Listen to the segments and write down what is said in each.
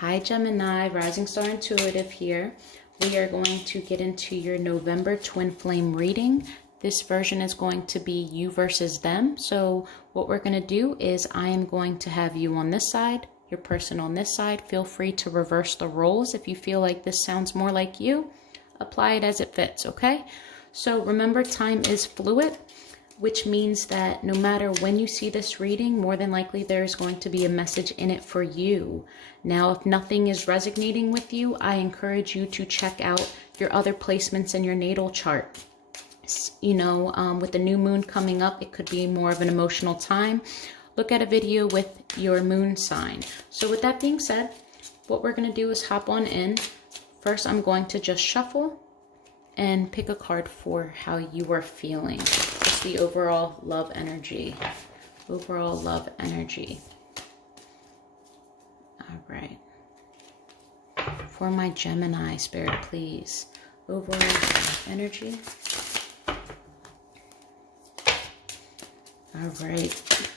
Hi Gemini, Rising Star Intuitive here. We are going to get into your November twin flame reading. This version is going to be you versus them. So what we're going to do is I am going to have you on this side, your person on this side. Feel free to reverse the roles. If you feel like this sounds more like you, apply it as it fits, okay? So remember, time is fluid, which means that no matter when you see this reading, more than likely there's going to be a message in it for you. Now, if nothing is resonating with you, I encourage you to check out your other placements in your natal chart. You know, with the new moon coming up, it could be more of an emotional time. Look at a video with your moon sign. So with that being said, what we're going to do is hop on in. First, I'm going to just shuffle and pick a card for how you are feeling. Just the overall love energy. Overall love energy. All right. For my Gemini, Spirit, please. Overall love energy. All right.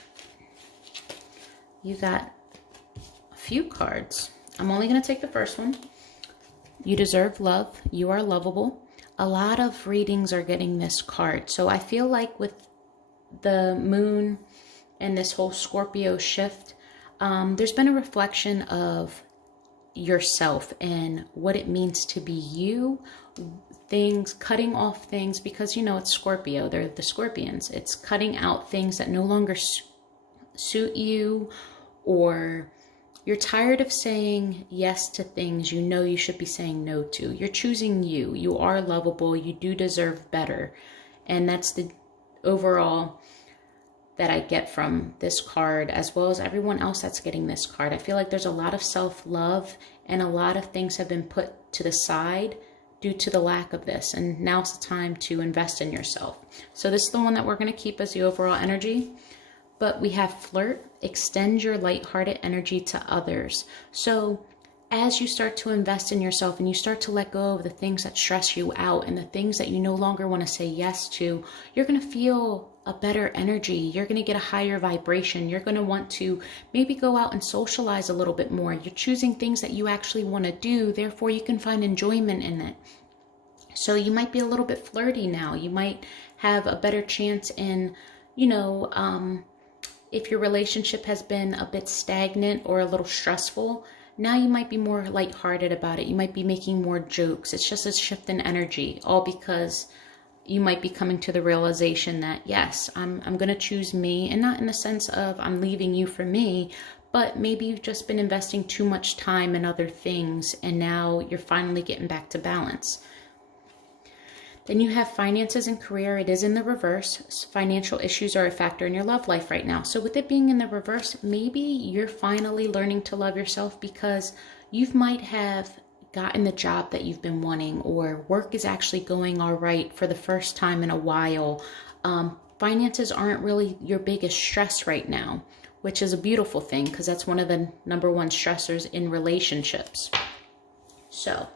You got a few cards. I'm only going to take the first one. You deserve love. You are lovable. A lot of readings are getting this card. So I feel like with the moon and this whole Scorpio shift, there's been a reflection of yourself and what it means to be you. Things, cutting off things, because, you know, it's Scorpio. They're the Scorpions. It's cutting out things that no longer suit you, or you're tired of saying yes to things you know you should be saying no to. You're choosing you. You are lovable. You do deserve better. And that's the overall that I get from this card, as well as everyone else that's getting this card. I feel like there's a lot of self-love, and a lot of things have been put to the side due to the lack of this. And now's the time to invest in yourself. So this is the one that we're going to keep as the overall energy. But we have flirt, extend your lighthearted energy to others. So as you start to invest in yourself and you start to let go of the things that stress you out and the things that you no longer want to say yes to, you're going to feel a better energy. You're going to get a higher vibration. You're going to want to maybe go out and socialize a little bit more. You're choosing things that you actually want to do. Therefore, you can find enjoyment in it. So you might be a little bit flirty now. You might have a better chance in, you know, if your relationship has been a bit stagnant or a little stressful, now you might be more lighthearted about it. You might be making more jokes. It's just a shift in energy, all because you might be coming to the realization that, yes, I'm going to choose me, and not in the sense of I'm leaving you for me, but maybe you've just been investing too much time in other things, and now you're finally getting back to balance. Then you have finances and career. It is in the reverse. Financial issues are a factor in your love life right now. So with it being in the reverse, maybe you're finally learning to love yourself because you might have gotten the job that you've been wanting, or work is actually going all right for the first time in a while. Finances aren't really your biggest stress right now, which is a beautiful thing because that's one of the #1 stressors in relationships. So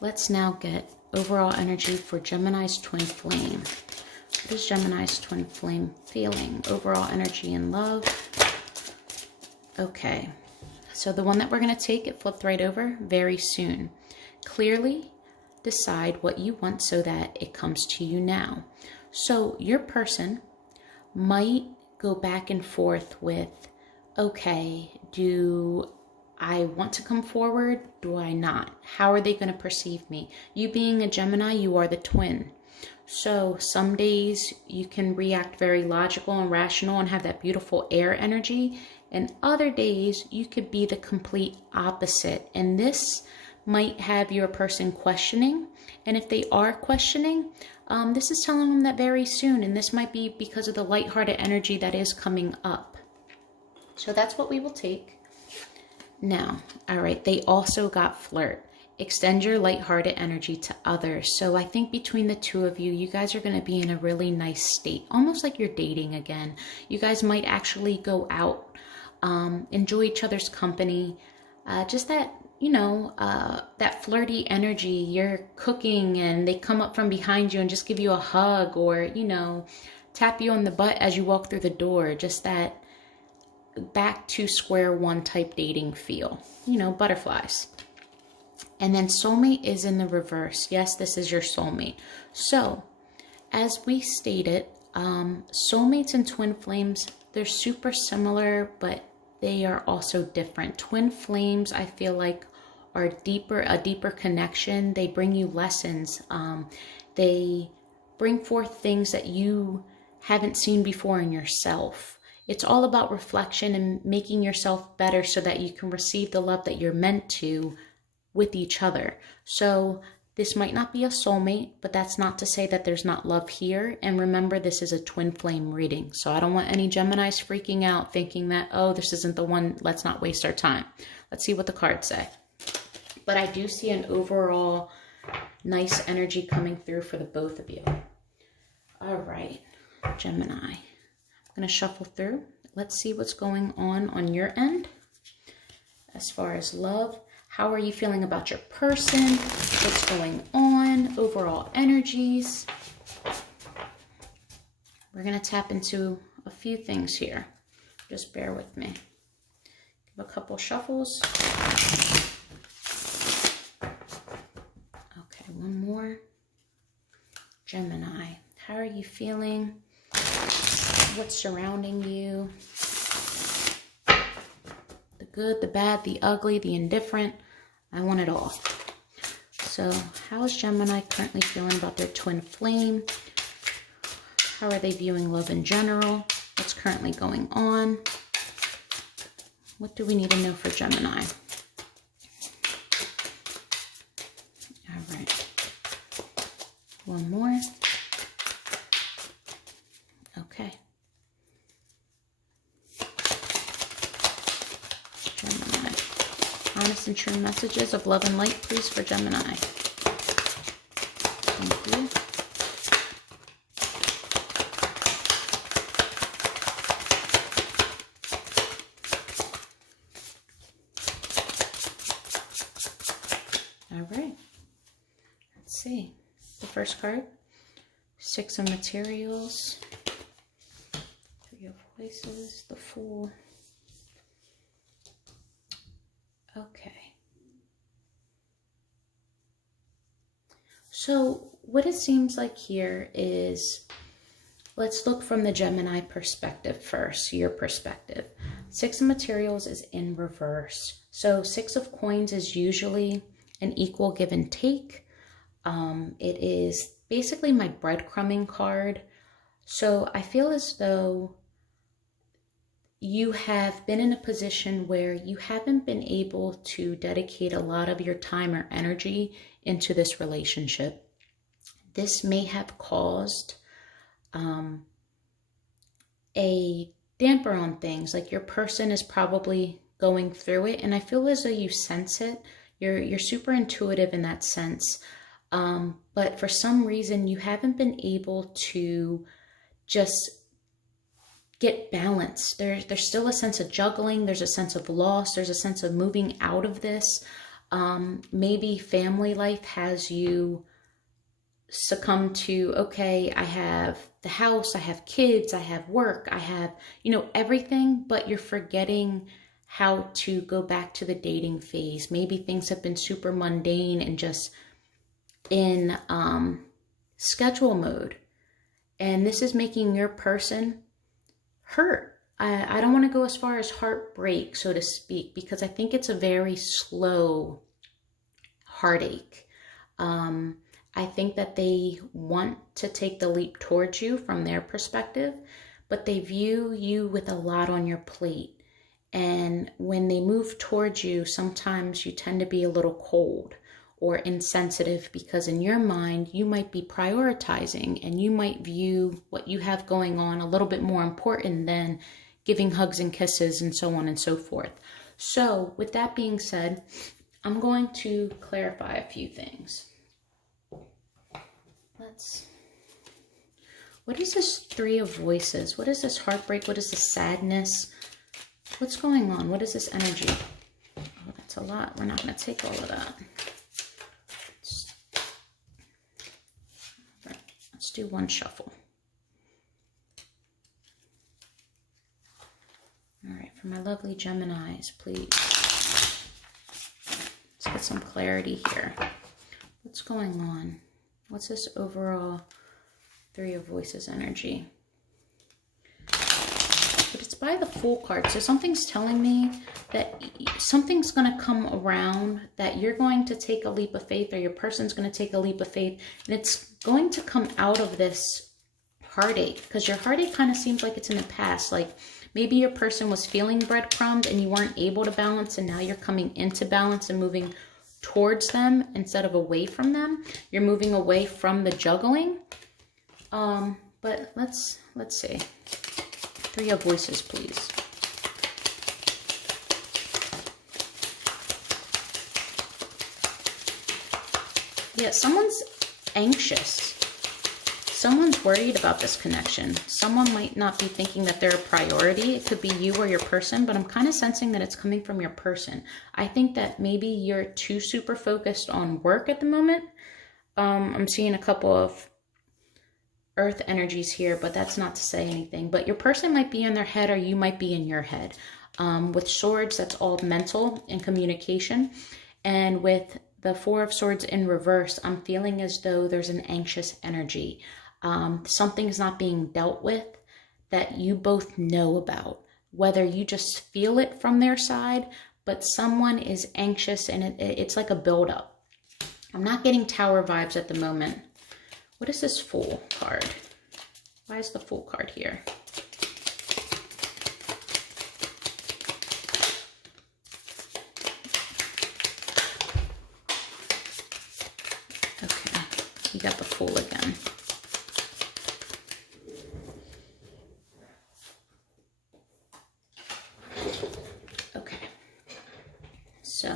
let's now get overall energy for Gemini's twin flame. What is Gemini's twin flame feeling? Overall energy and love. Okay, so the one that we're going to take, it flipped right over, very soon. Clearly decide what you want so that it comes to you now. So your person might go back and forth with, okay, do I want to come forward? Do I not? How are they going to perceive me? You being a Gemini, you are the twin. So some days you can react very logical and rational and have that beautiful air energy. And other days you could be the complete opposite. And this might have your person questioning. And if they are questioning, this is telling them that very soon. And this might be because of the lighthearted energy that is coming up. So that's what we will take. Now, all right, they also got flirt. Extend your lighthearted energy to others. So I think between the two of you, you guys are going to be in a really nice state, almost like you're dating again. You guys might actually go out, enjoy each other's company. Just that, you know, that flirty energy. You're cooking and they come up from behind you and just give you a hug, or, you know, tap you on the butt as you walk through the door. Just that back to square one type dating feel, you know, butterflies. And then soulmate is in the reverse. Yes, this is your soulmate. So as we stated, soulmates and twin flames, they're super similar, but they are also different. Twin flames, I feel like, are a deeper connection. They bring you lessons. They bring forth things that you haven't seen before in yourself. It's all about reflection and making yourself better so that you can receive the love that you're meant to with each other. So this might not be a soulmate, but that's not to say that there's not love here. And remember, this is a twin flame reading. So I don't want any Geminis freaking out thinking that, oh, this isn't the one, let's not waste our time. Let's see what the cards say. But I do see an overall nice energy coming through for the both of you. All right, Gemini. I'm going to shuffle through. Let's see what's going on your end. As far as love, how are you feeling about your person? What's going on? Overall energies. We're going to tap into a few things here. Just bear with me. Give a couple shuffles. Okay, one more. Gemini, how are you feeling? What's surrounding you? The good, the bad, the ugly, the indifferent. I want it all. So how is Gemini currently feeling about their twin flame? How are they viewing love in general? What's currently going on? What do we need to know for Gemini? All right. One more. Okay. Gemini. Honest and true messages of love and light, please, for Gemini. Thank you. All right. Let's see. The first card, Six of Materials, Three of Voices, the Fool. Okay. So what it seems like here is, let's look from the Gemini perspective first, your perspective. Six of Materials is in reverse. So Six of Coins is usually an equal give and take. It is basically my breadcrumbing card. So I feel as though you have been in a position where you haven't been able to dedicate a lot of your time or energy into this relationship. This may have caused a damper on things. Like your person is probably going through it, and I feel as though you sense it. You're super intuitive in that sense. But for some reason, you haven't been able to just get balanced. There's still a sense of juggling. There's a sense of loss. There's a sense of moving out of this. Maybe family life has you succumb to, okay, I have the house, I have kids, I have work, I have, you know, everything, but you're forgetting how to go back to the dating phase. Maybe things have been super mundane and just in schedule mode. And this is making your person hurt. I don't want to go as far as heartbreak, so to speak, because I think it's a very slow heartache. I think that they want to take the leap towards you from their perspective, but they view you with a lot on your plate. And when they move towards you, sometimes you tend to be a little cold or insensitive, because in your mind, you might be prioritizing and you might view what you have going on a little bit more important than giving hugs and kisses and so on and so forth. So with that being said, I'm going to clarify a few things. What is this Three of Voices? What is this heartbreak? What is this sadness? What's going on? What is this energy? Oh, that's a lot. We're not going to take all of that. Let's do one shuffle. All right, For my lovely Geminis, please. Let's get some clarity here. What's going on? What's this overall Three of Voices energy? But it's by the Fool card. So something's telling me that something's going to come around, that you're going to take a leap of faith, or your person's going to take a leap of faith. And it's going to come out of this heartache, because your heartache kind of seems like it's in the past. Like maybe your person was feeling breadcrumbed and you weren't able to balance, and now you're coming into balance and moving towards them instead of away from them. You're moving away from the juggling. But let's see. Three of Voices, please. Yeah, someone's anxious. Someone's worried about this connection. Someone might not be thinking that they're a priority. It could be you or your person, but I'm kind of sensing that it's coming from your person. I think that maybe you're too super focused on work at the moment. I'm seeing a couple of earth energies here, but that's not to say anything. But your person might be in their head, or you might be in your head. With Swords, that's all mental and communication. And with the Four of Swords in reverse, I'm feeling as though there's an anxious energy. Something's not being dealt with that you both know about. Whether you just feel it from their side, but someone is anxious, and it's like a buildup. I'm not getting Tower vibes at the moment. What is this Fool card? Why is the Fool card here? Okay, you got the Fool again. Okay, so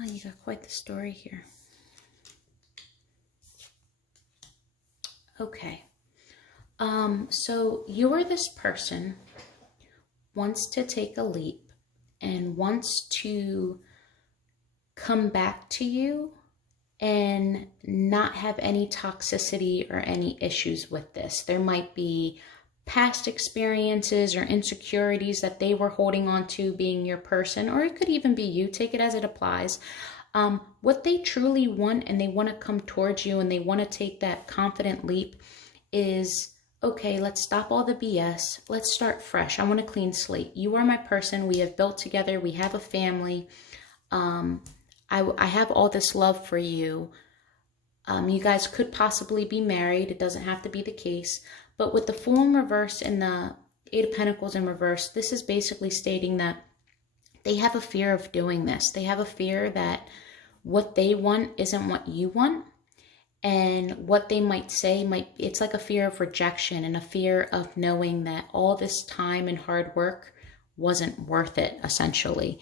oh, you got quite the story here. Okay. So you're this person wants to take a leap and wants to come back to you and not have any toxicity or any issues with this. There might be past experiences or insecurities that they were holding on to, being your person, or it could even be you. Take it as it applies. What they truly want, and they want to come towards you and they want to take that confident leap, is, okay, let's stop all the BS. Let's start fresh. I want a clean slate. You are my person. We have built together. We have a family. I have all this love for you. You guys could possibly be married. It doesn't have to be the case. But with the Fool in reverse and the Eight of Pentacles in reverse, this is basically stating that they have a fear of doing this. They have a fear that what they want isn't what you want. And what they might say it's like a fear of rejection and a fear of knowing that all this time and hard work wasn't worth it, essentially.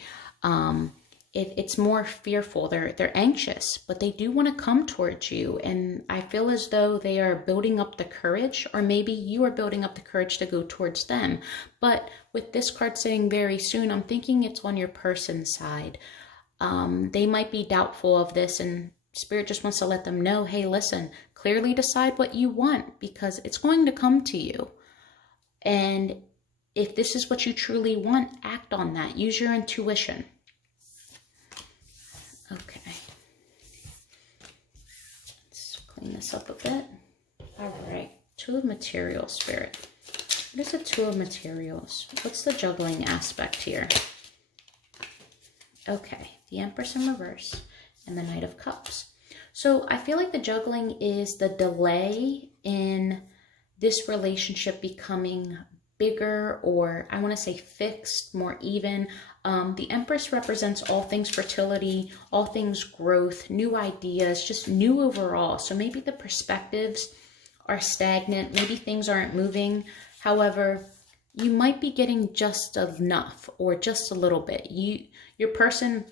It's more fearful. They're anxious, but they do want to come towards you. And I feel as though they are building up the courage, or maybe you are building up the courage to go towards them. But with this card saying very soon, I'm thinking it's on your person's side. They might be doubtful of this, and Spirit just wants to let them know, hey, listen, clearly decide what you want, because it's going to come to you. And if this is what you truly want, act on that. Use your intuition. Okay. Let's clean this up a bit. All right. Two of Materials, Spirit. What is the Two of Materials? What's the juggling aspect here? Okay. The Empress in reverse and the Knight of Cups. So I feel like the juggling is the delay in this relationship becoming bigger, or I want to say fixed, more even. The Empress represents all things fertility, all things growth, new ideas, just new overall. So maybe the perspectives are stagnant. Maybe things aren't moving. However, you might be getting just enough or just a little bit. Your person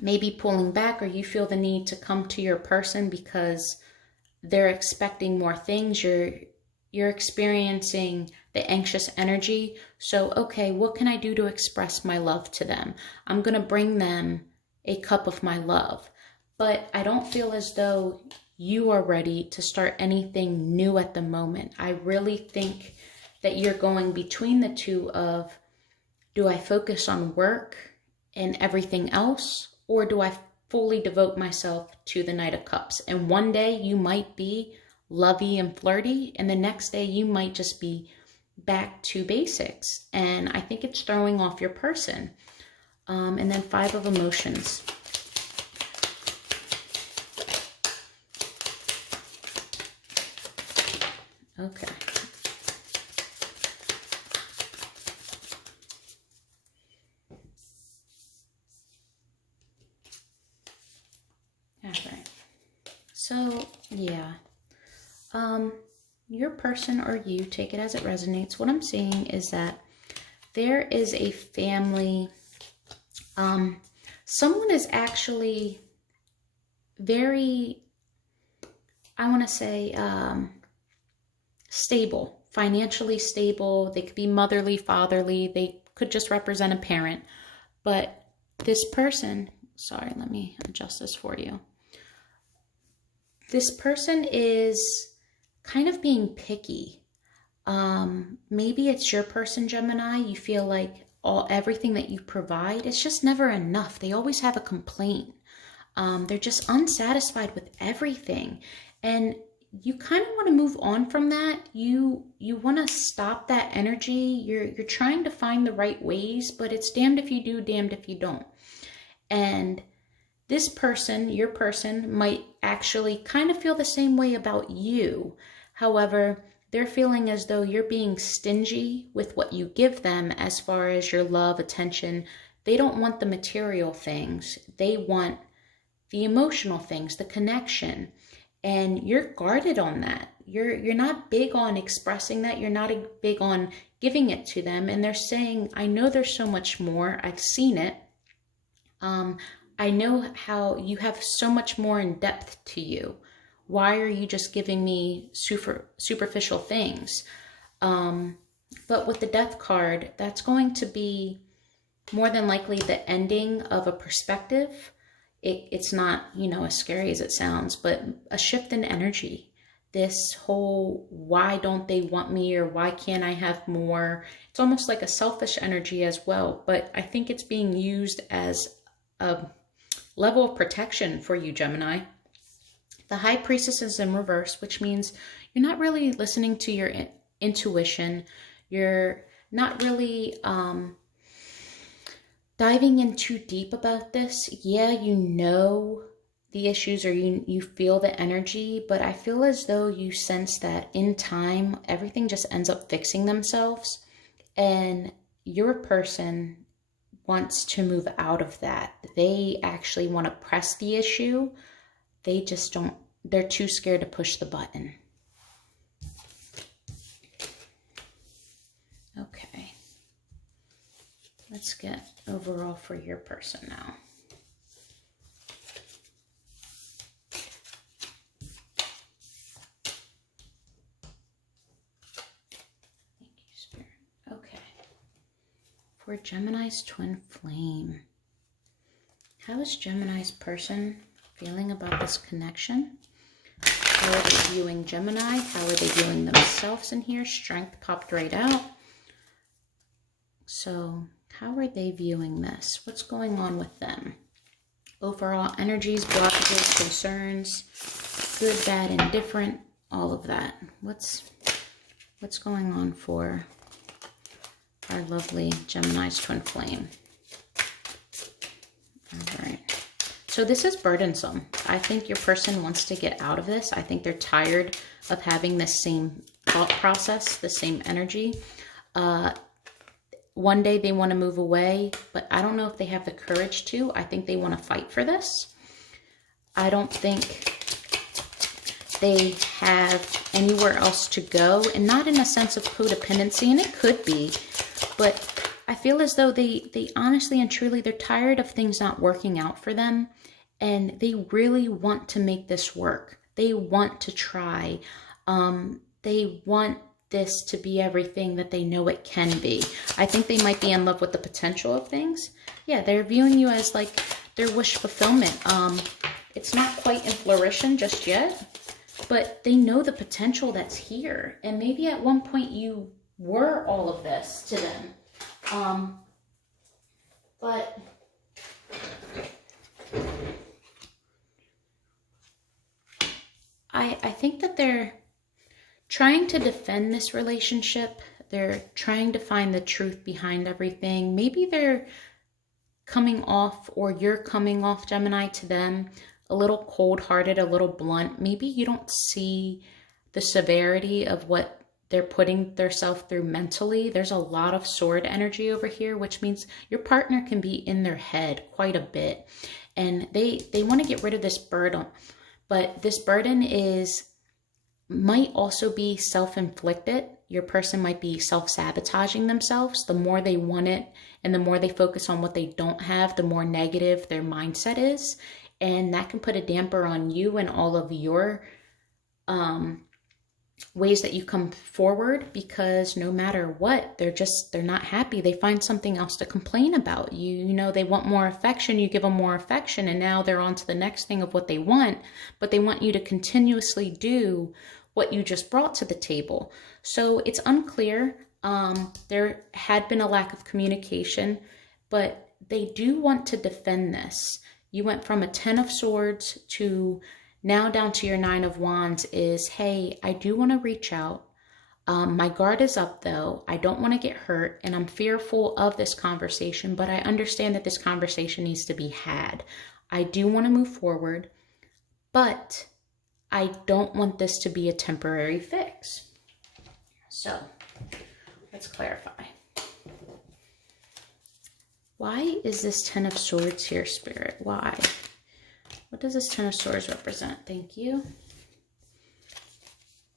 may be pulling back, or you feel the need to come to your person because they're expecting more things. You're experiencing the anxious energy. So, okay, what can I do to express my love to them? I'm going to bring them a cup of my love. But I don't feel as though you are ready to start anything new at the moment. I really think that you're going between the two of, do I focus on work and everything else, or do I fully devote myself to the Knight of Cups? And one day you might be lovey and flirty, and the next day you might just be back to basics. And I think it's throwing off your person. And then 5 of Emotions. Okay. All right. So, yeah. Your person or you, take it as it resonates. What I'm seeing is that there is a family. Someone is actually very, I want to say, stable, financially stable. They could be motherly, fatherly. They could just represent a parent. But this person, sorry, let me adjust this for you. This person is kind of being picky. Maybe it's your person, Gemini. You feel like everything that you provide, it's just never enough. They always have a complaint. They're just unsatisfied with everything. And you kind of want to move on from that. You want to stop that energy. You're trying to find the right ways, but it's damned if you do, damned if you don't. And this person, your person, might actually kind of feel the same way about you. However, they're feeling as though you're being stingy with what you give them as far as your love, attention. They don't want the material things. They want the emotional things, the connection. And you're guarded on that. You're not big on expressing that. You're not big on giving it to them. And they're saying, I know there's so much more. I've seen it. I know how you have so much more in depth to you. Why are you just giving me superficial things? But with the Death card, that's going to be more than likely the ending of a perspective. It's not, as scary as it sounds, but a shift in energy. This whole, why don't they want me, or why can't I have more? It's almost like a selfish energy as well. But I think it's being used as a level of protection for you, Gemini. The High Priestess is in reverse, which means you're not really listening to your intuition. You're not really diving in too deep about this. Yeah, you know the issues, or you feel the energy, but I feel as though you sense that in time, everything just ends up fixing themselves. And your person wants to move out of that. They actually want to press the issue. They just don't, they're too scared to push the button. Okay. Let's get overall for your person now. Thank you, Spirit. Okay. For Gemini's twin flame, how is Gemini's person feeling about this connection? How are they viewing Gemini? How are they viewing themselves in here? Strength popped right out. So how are they viewing this? What's going on with them? Overall energies, blockages, concerns, good, bad, indifferent, all of that. What's going on for our lovely Gemini's twin flame? All right. So this is burdensome. I think your person wants to get out of this. I think they're tired of having the same thought process, the same energy. One day they want to move away, but I don't know if they have the courage to. I think they want to fight for this. I don't think they have anywhere else to go, and not in a sense of codependency, and it could be, but I feel as though they honestly and truly, they're tired of things not working out for them, and they really want to make this work. They want to try. They want this to be everything that they know it can be. I think they might be in love with the potential of things. Yeah, they're viewing you as like their wish fulfillment. It's not quite in flourishing just yet, but they know the potential that's here. And maybe at one point you were all of this to them. But I think that they're trying to defend this relationship. They're trying to find the truth behind everything. Maybe they're coming off, or you're coming off, Gemini, to them a little cold-hearted, a little blunt. Maybe you don't see the severity of what they're putting themselves through mentally. There's a lot of sword energy over here, which means your partner can be in their head quite a bit. And they want to get rid of this burden. But this burden might also be self-inflicted. Your person might be self-sabotaging themselves. The more they want it and the more they focus on what they don't have, the more negative their mindset is. And that can put a damper on you and all of your ways that you come forward, because no matter what, they're not happy. They find something else to complain about. You know, they want more affection, you give them more affection, and now they're on to the next thing of what they want, but they want you to continuously do what you just brought to the table. So it's unclear. There had been a lack of communication, but they do want to defend this. You went from a 10 of Swords to now down to your 9 of Wands is, hey, I do want to reach out. My guard is up though. I don't want to get hurt, and I'm fearful of this conversation, but I understand that this conversation needs to be had. I do want to move forward, but I don't want this to be a temporary fix. So let's clarify. Why is this 10 of Swords here, Spirit? Why? What does this 10 of Swords represent? Thank you.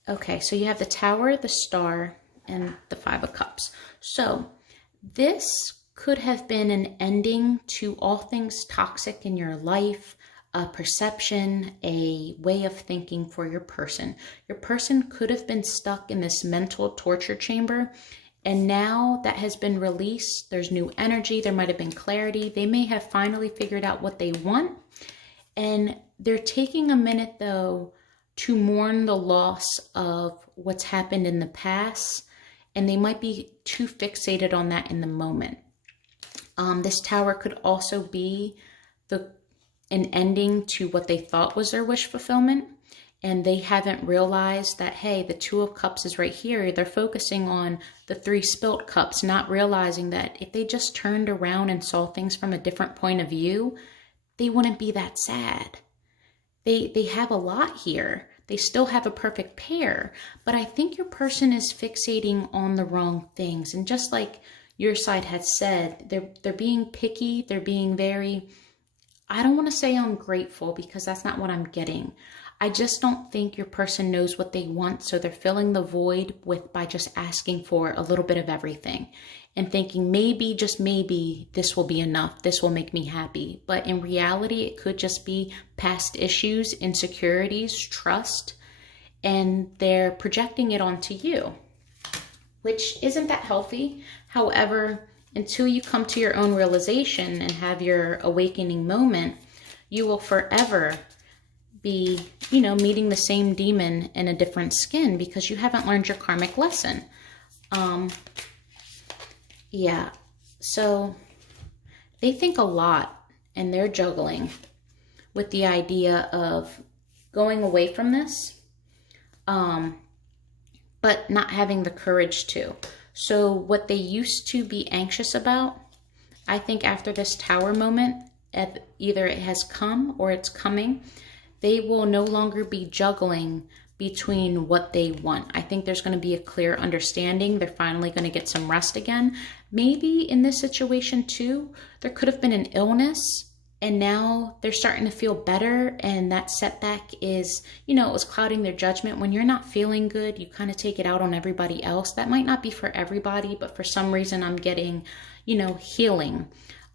Okay, so you have the Tower, the Star, and the 5 of Cups. So this could have been an ending to all things toxic in your life, a perception, a way of thinking for your person. Your person could have been stuck in this mental torture chamber, and now that has been released. There's new energy. There might have been clarity. They may have finally figured out what they want. And they're taking a minute, though, to mourn the loss of what's happened in the past. And they might be too fixated on that in the moment. This Tower could also be an ending to what they thought was their wish fulfillment. And they haven't realized that, hey, the 2 of Cups is right here. They're focusing on the 3 spilt cups, not realizing that if they just turned around and saw things from a different point of view, they wouldn't be that sad. They have a lot here. They still have a perfect pair, but I think your person is fixating on the wrong things. And just like your side has said, they're being picky. They're being very, I don't want to say ungrateful, because that's not what I'm getting. I just don't think your person knows what they want, so they're filling the void by just asking for a little bit of everything and thinking maybe, just maybe, this will be enough, this will make me happy. But in reality, it could just be past issues, insecurities, trust, and they're projecting it onto you, which isn't that healthy. However, until you come to your own realization and have your awakening moment, you will forever be, meeting the same demon in a different skin, because you haven't learned your karmic lesson. Yeah, so they think a lot, and they're juggling with the idea of going away from this, but not having the courage to. So what they used to be anxious about, I think after this Tower moment, either it has come or it's coming, they will no longer be juggling between what they want. I think there's going to be a clear understanding. They're finally going to get some rest again. Maybe in this situation too, there could have been an illness, and now they're starting to feel better, and that setback is, it was clouding their judgment. When you're not feeling good, you kind of take it out on everybody else. That might not be for everybody, but for some reason I'm getting, healing.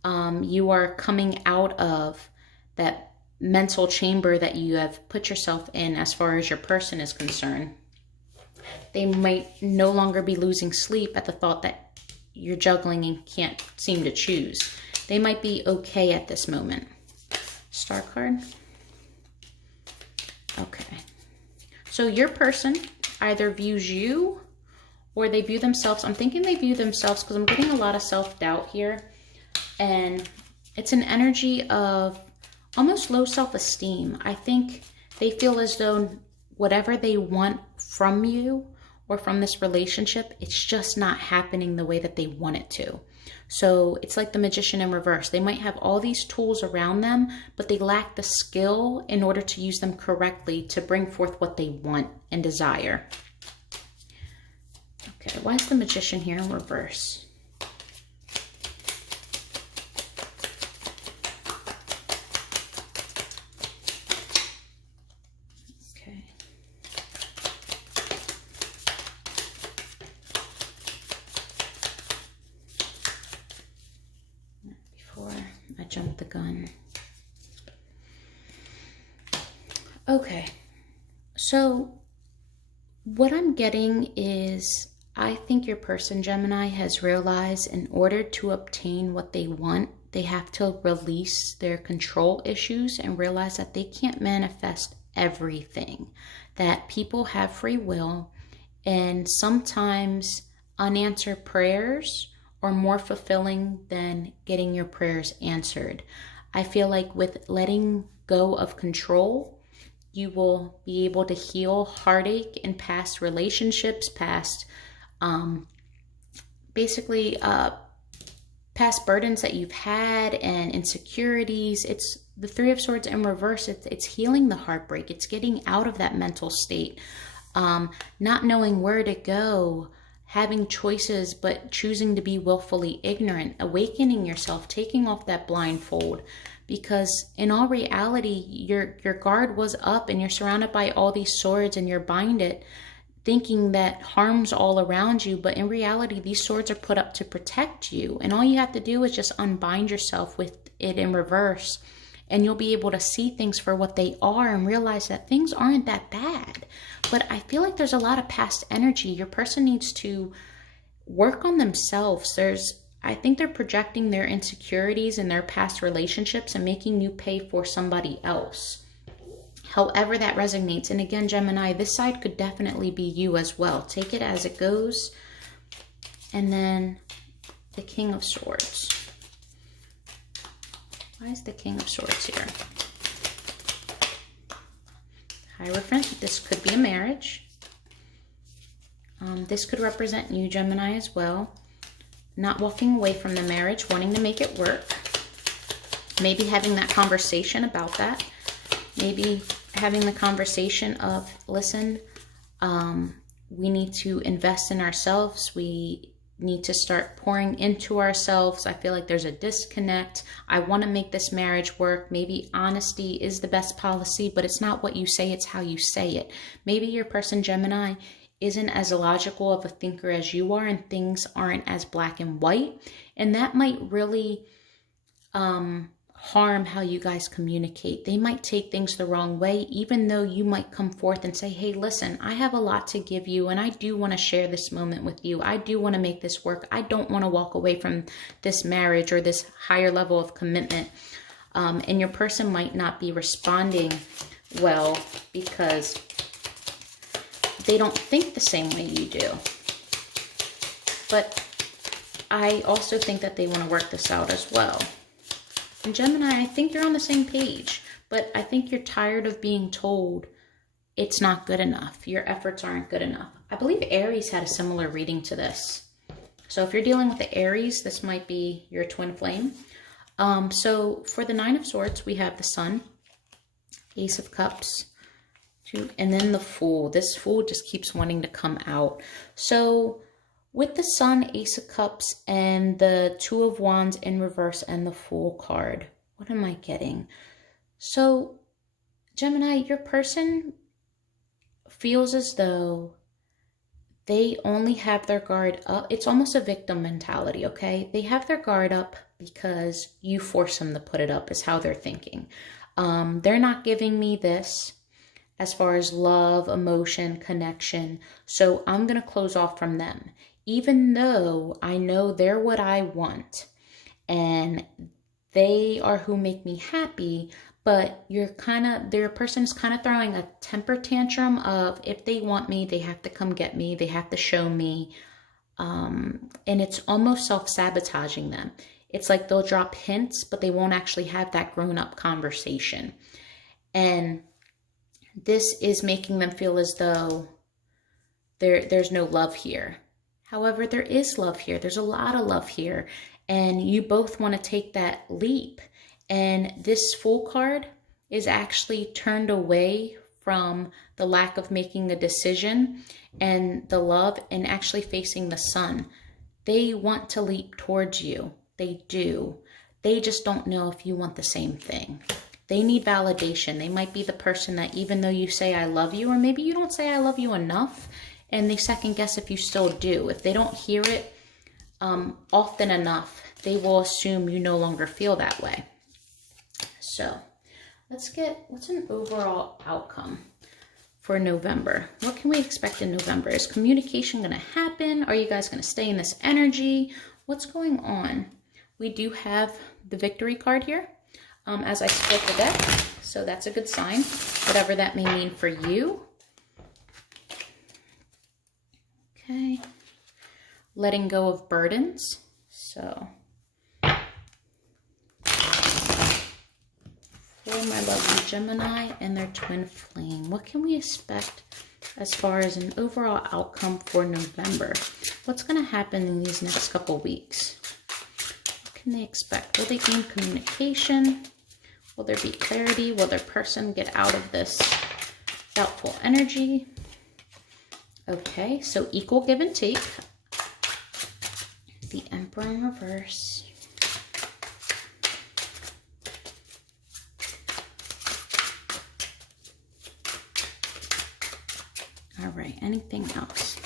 You are coming out of that mental chamber that you have put yourself in as far as your person is concerned. They might no longer be losing sleep at the thought that you're juggling and can't seem to choose. They might be okay at this moment. Star card. Okay. So your person either views you or they view themselves. I'm thinking they view themselves because I'm getting a lot of self-doubt here. And it's an energy of almost low self-esteem. I think they feel as though whatever they want from you or from this relationship, it's just not happening the way that they want it to. So it's like the magician in reverse. They might have all these tools around them, but they lack the skill in order to use them correctly to bring forth what they want and desire. Okay, why is the magician here in reverse? Okay. Before I jump the gun. Okay, so what I'm getting is I think your person, Gemini, has realized in order to obtain what they want, they have to release their control issues and realize that they can't manifest everything, that people have free will, and sometimes unanswered prayers are more fulfilling than getting your prayers answered. I feel like with letting go of control, you will be able to heal heartache in past relationships, past past burdens that you've had and insecurities. It's the Three of Swords in reverse. It's healing the heartbreak. It's getting out of that mental state, not knowing where to go, having choices, but choosing to be willfully ignorant, awakening yourself, taking off that blindfold. Because in all reality, your guard was up and you're surrounded by all these swords and you're binded, thinking that harm's all around you. But in reality, these swords are put up to protect you. And all you have to do is just unbind yourself with it in reverse. And you'll be able to see things for what they are and realize that things aren't that bad. But I feel like there's a lot of past energy. Your person needs to work on themselves. I think they're projecting their insecurities in their past relationships and making you pay for somebody else. However that resonates. And again, Gemini, this side could definitely be you as well. Take it as it goes. And then the King of Swords. Why is the King of Swords here? Hierophant, this could be a marriage. This could represent you, Gemini, as well. Not walking away from the marriage, wanting to make it work. Maybe having that conversation about that. Maybe having the conversation of, listen, we need to invest in ourselves. We need to start pouring into ourselves. I feel like there's a disconnect. I want to make this marriage work. Maybe honesty is the best policy, but it's not what you say, it's how you say it. Maybe your person, Gemini, isn't as logical of a thinker as you are, and things aren't as black and white. And that might really harm how you guys communicate. They might take things the wrong way, even though you might come forth and say, hey, listen, I have a lot to give you, and I do want to share this moment with you. I do want to make this work. I don't want to walk away from this marriage or this higher level of commitment. And your person might not be responding well because they don't think the same way you do. But I also think that they want to work this out as well. And Gemini, I think you're on the same page, but I think you're tired of being told it's not good enough. Your efforts aren't good enough. I believe Aries had a similar reading to this. So if you're dealing with the Aries, this might be your twin flame. So for the Nine of Swords, we have the Sun, Ace of Cups, and then the Fool. This Fool just keeps wanting to come out. So with the Sun, Ace of Cups, and the Two of Wands in reverse and the Fool card, what am I getting? So Gemini, your person feels as though they only have their guard up. It's almost a victim mentality, okay? They have their guard up because you force them to put it up, is how they're thinking. They're not giving me this as far as love, emotion, connection. So I'm going to close off from them, even though I know they're what I want and they are who make me happy. but their person is kind of throwing a temper tantrum of, if they want me, they have to come get me, they have to show me. And it's almost self-sabotaging them. It's like they'll drop hints, but they won't actually have that grown-up conversation. And this is making them feel as though there's no love here. However, there is love here. There's a lot of love here. And you both want to take that leap. And this Fool card is actually turned away from the lack of making a decision and the love, and actually facing the sun. They want to leap towards you. They do. They just don't know if you want the same thing. They need validation. They might be the person that, even though you say I love you, or maybe you don't say I love you enough, and they second guess if you still do. If they don't hear it often enough, they will assume you no longer feel that way. So what's an overall outcome for November? What can we expect in November? Is communication going to happen? Are you guys going to stay in this energy? What's going on? We do have the Victory card here as I split the deck. So that's a good sign, whatever that may mean for you. Okay. Letting go of burdens. So for my lovely Gemini and their twin flame, what can we expect as far as an overall outcome for November? What's going to happen in these next couple weeks? What can they expect? Will they gain communication? Will there be clarity? Will their person get out of this doubtful energy? Okay, so equal give and take. The Emperor in reverse. All right, anything else?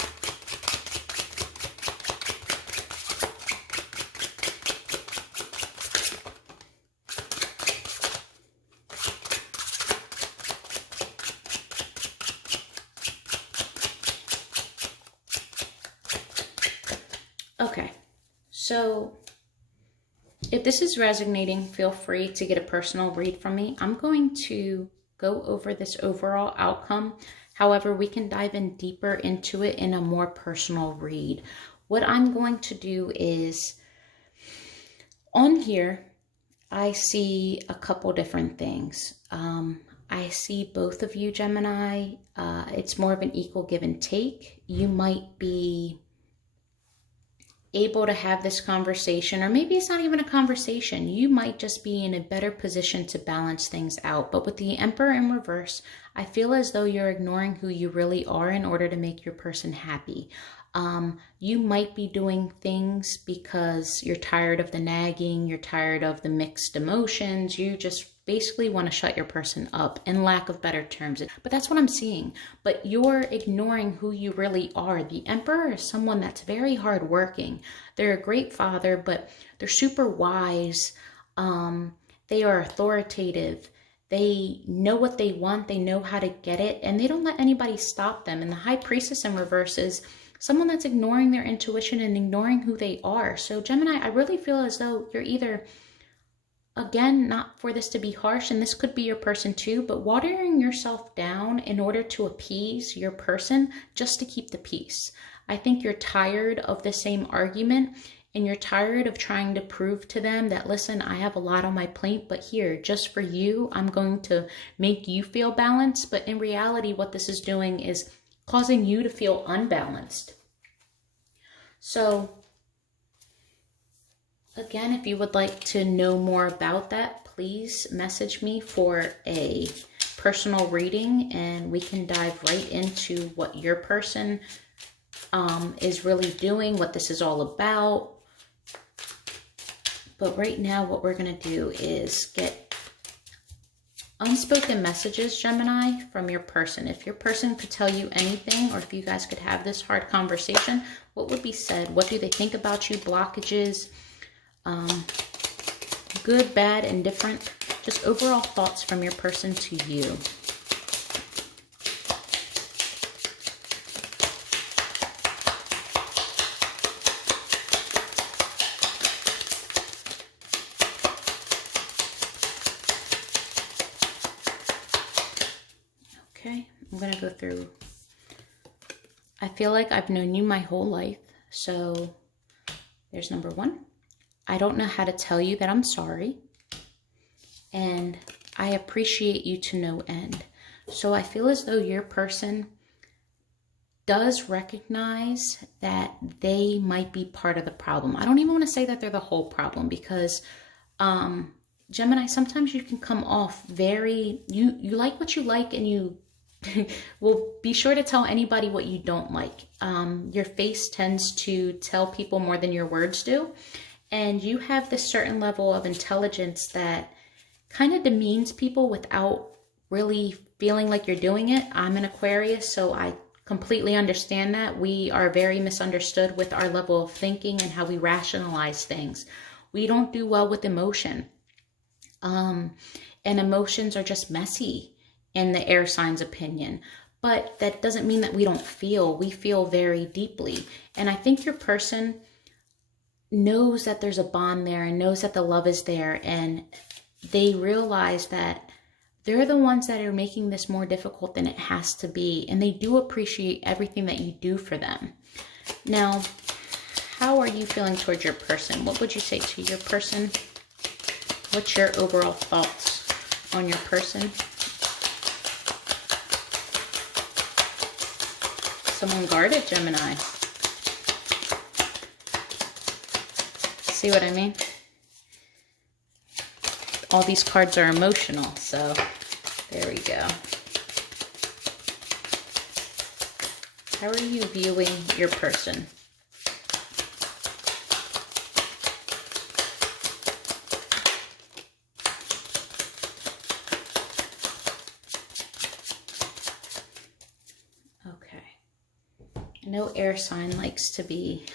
Okay, so if this is resonating, feel free to get a personal read from me. I'm going to go over this overall outcome. However, we can dive in deeper into it in a more personal read. What I'm going to do is, on here, I see a couple different things. I see both of you, Gemini. It's more of an equal give and take. You might be able to have this conversation, or maybe it's not even a conversation. You might just be in a better position to balance things out. But with the Emperor in reverse, I feel as though you're ignoring who you really are in order to make your person happy. You might be doing things because you're tired of the nagging, you're tired of the mixed emotions, you just basically want to shut your person up, in lack of better terms. But that's what I'm seeing. But you're ignoring who you really are. The Emperor is someone that's very hardworking. They're a great father, but they're super wise. They are authoritative. They know what they want. They know how to get it, and they don't let anybody stop them. And the High Priestess in reverse is someone that's ignoring their intuition and ignoring who they are. So Gemini, I really feel as though you're either, again, not for this to be harsh, and this could be your person too, but watering yourself down in order to appease your person just to keep the peace. I think you're tired of the same argument, and you're tired of trying to prove to them that, listen, I have a lot on my plate, but here, just for you, I'm going to make you feel balanced. But in reality, what this is doing is causing you to feel unbalanced. So again, if you would like to know more about that, please message me for a personal reading, and we can dive right into what your person is really doing, what this is all about. But right now, what we're going to do is get unspoken messages, Gemini, from your person. If your person could tell you anything, or if you guys could have this hard conversation, what would be said? What do they think about you? Blockages, good, bad, indifferent, just overall thoughts from your person to you. Okay, I'm gonna go through. I feel like I've known you my whole life. So there's number one. I don't know how to tell you that I'm sorry. And I appreciate you to no end. So I feel as though your person does recognize that they might be part of the problem. I don't even want to say that they're the whole problem, because Gemini, sometimes you can come off very, you like what you like, and you will be sure to tell anybody what you don't like. Your face tends to tell people more than your words do. And you have this certain level of intelligence that kind of demeans people without really feeling like you're doing it. I'm an Aquarius, so I completely understand that. We are very misunderstood with our level of thinking and how we rationalize things. We don't do well with emotion. And emotions are just messy in the air sign's opinion. But that doesn't mean that we don't feel. We feel very deeply. And I think your person knows that there's a bond there and knows that the love is there. And they realize that they're the ones that are making this more difficult than it has to be. And they do appreciate everything that you do for them. Now, how are you feeling towards your person? What would you say to your person? What's your overall thoughts on your person? Someone guarded, Gemini. See what I mean? All these cards are emotional, so there we go. How are you viewing your person? Okay. No air sign likes to be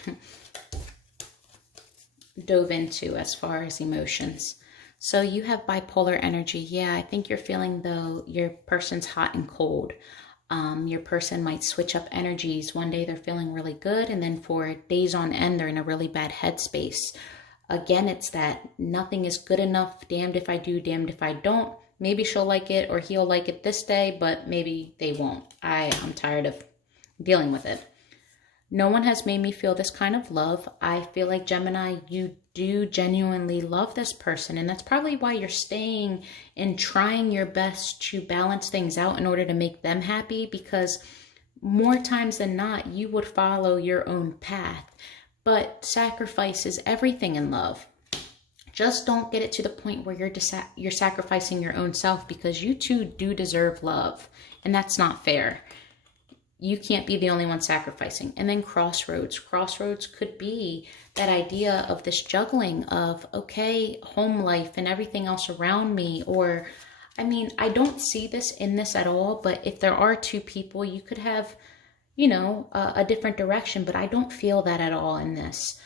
dove into as far as emotions. So you have bipolar energy. Yeah, I think you're feeling, though, your person's hot and cold. Your person might switch up energies. One day they're feeling really good, and then for days on end, they're in a really bad headspace. Again, it's that nothing is good enough. Damned if I do, damned if I don't. Maybe she'll like it or he'll like it this day, but maybe they won't. I'm tired of dealing with it. No one has made me feel this kind of love. I feel like, Gemini, you do genuinely love this person. And that's probably why you're staying and trying your best to balance things out in order to make them happy. Because more times than not, you would follow your own path. But sacrifice is everything in love. Just don't get it to the point where you're sacrificing your own self, because you too do deserve love. And that's not fair. You can't be the only one sacrificing. And then crossroads. Crossroads could be that idea of this juggling of, okay, home life and everything else around me. Or, I mean, I don't see this in this at all, but if there are two people, you could have, you know, a different direction, but I don't feel that at all in this.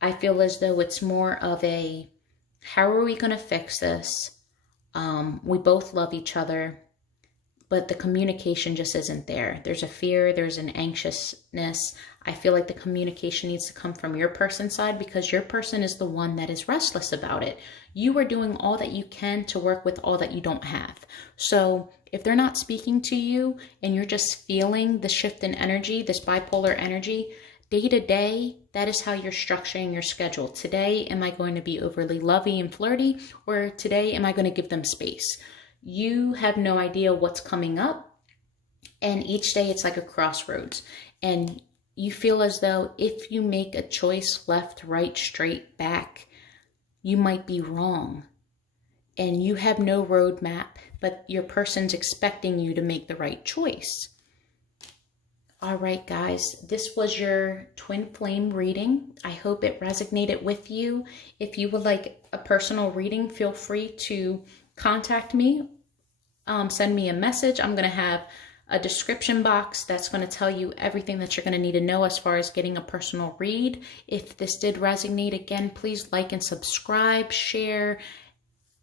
I feel as though it's more of a, how are we going to fix this? We both love each other, but the communication just isn't there. There's a fear, there's an anxiousness. I feel like the communication needs to come from your person's side, because your person is the one that is restless about it. You are doing all that you can to work with all that you don't have. So if they're not speaking to you and you're just feeling the shift in energy, this bipolar energy, day to day, that is how you're structuring your schedule. Today, am I going to be overly lovey and flirty? Or today, am I going to give them space? You have no idea what's coming up. And each day it's like a crossroads. And you feel as though if you make a choice left, right, straight, back, you might be wrong. And you have no roadmap, but your person's expecting you to make the right choice. All right, guys, this was your twin flame reading. I hope it resonated with you. If you would like a personal reading, feel free to contact me. Send me a message. I'm going to have a description box that's going to tell you everything that you're going to need to know as far as getting a personal read. If this did resonate, again, please like and subscribe, share.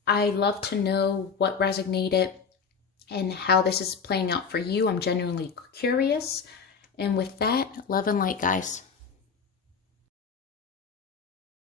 I love to know what resonated and how this is playing out for you. I'm genuinely curious. And with that, love and light, guys.